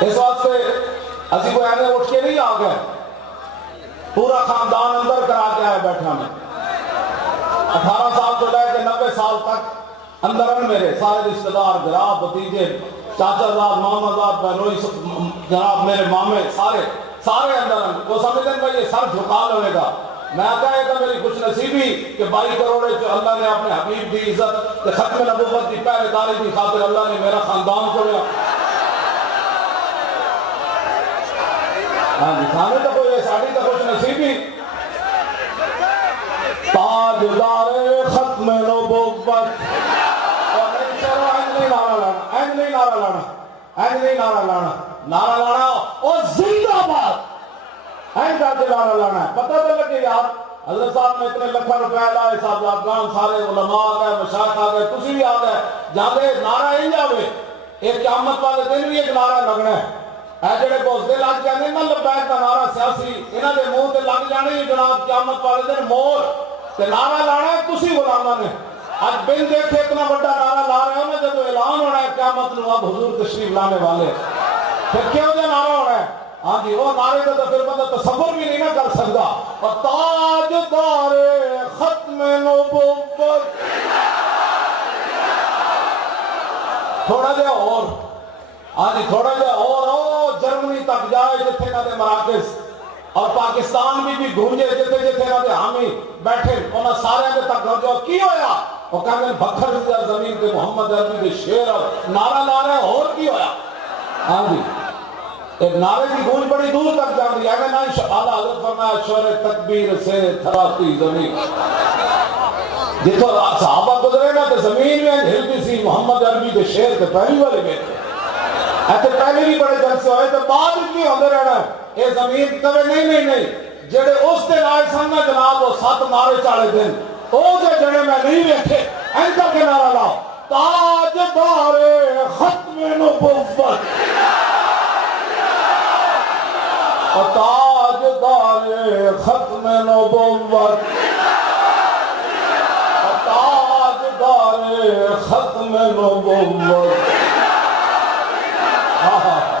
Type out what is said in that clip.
اس واسطے اسی کوئی ایسے اٹھ کے نہیں آ گئے، پورا خاندان اندر کرا کے آئے بیٹھا میں 18 سال تو لے کے 90 سال تک اندر میرے سارے رشتہ دار، جناب بھتیجے، چاچا زاد، ماما زاد، بہنوئی، جناب میرے مامے، سارے اندر وہ سمجھتے ہیں بھائی یہ سر جھکا لوے گا۔ میں آتا ہے کہ میری خوش نصیبی کہ 22 کروڑے جو اللہ نے اپنے حبیب دی عزت کہ ختم نبوت کی پہرے داری کی خاطر اللہ نے میرا خاندان چھوڑا۔ ہاں جی، سامنے تو کوئی ساڑھی تو خوش نصیبی تاجدار ختم نبوت۔ اور نہیں چلو اینج نہیں نعرہ لانا، اینج نہیں نعرہ لانا، اینج نہیں نعرہ لانا، نعرہ لانا اور زندہ باد اینج کر کے نعرہ لانا ہے۔ پتہ تو لگے یار حضرت صاحب نے اتنے لکھا روپے لائے، صاحبزادگان سارے علماء آ گئے، مشائخ آ گئے، تسی بھی آ گئے، جاندے نعرہ اینج آوے ایک قیامت والے دن بھی ایک نعرہ لگنا ہے۔ اے جڑے بوسدے لگ جانے نا لبیک کا نعرہ سیاسی، انہاں دے منہ تے لگ جانے جناب قیامت والے دن مور تے نعرہ لانا ہے تسی غلاماں نے۔ آج بن دیکھے اتنا بڑا نعرہ لا رہے ہو نا، جب اعلان ہونا ہے قیامت نو اب حضور تشریف لانے والے، پھر کیوں جا نعرہ ہونا ہے؟ ہاں جی، وہ نعرے کا تو پھر بندہ تصور بھی نہیں نہ کر سکتا۔ اور تاجدار ختم نبوت، تھوڑا جا اور، ہاں جی تھوڑا جا اور جرمنی تک جائے جتھے نہ دے مراکز، اور پاکستان بھی گھونجے جتھے نہ دے حامی بیٹھے، انہاں سارے دے تک گھر جاؤ کی ہویا؟ وہ کہتے ہیں بکھر دیا زمین پہ محمد عربی دے شیر نعرہ لا رہے ہیں، اور کی ہویا؟ ہاں جی، ایک نعرے کی گونج بڑی دور تک جاتی ہے۔ اگر نہ اعلیٰ حضرت فرمایا شور تکبیر سے تھراتی زمین، جتوں صحابہ گزرے نا تو زمین میں ہلتی سی، محمد عربی دے شیر تے پہلی والے میں ایسے پہلے بھی بڑے جلسے ہوئے تو بعد بھی ہوندے رہنا ہے۔ اے زمین کبھی نہیں جڑے اس دے رائے سننا جناب وہ 7 نعرے چاڑے دن، او جڑے میں نہیں ویکھے این کر کے نعرہ لاؤ تاجدار ختم نبوت، تاجدار ختم نبوت، تاجدار ختم نبوت۔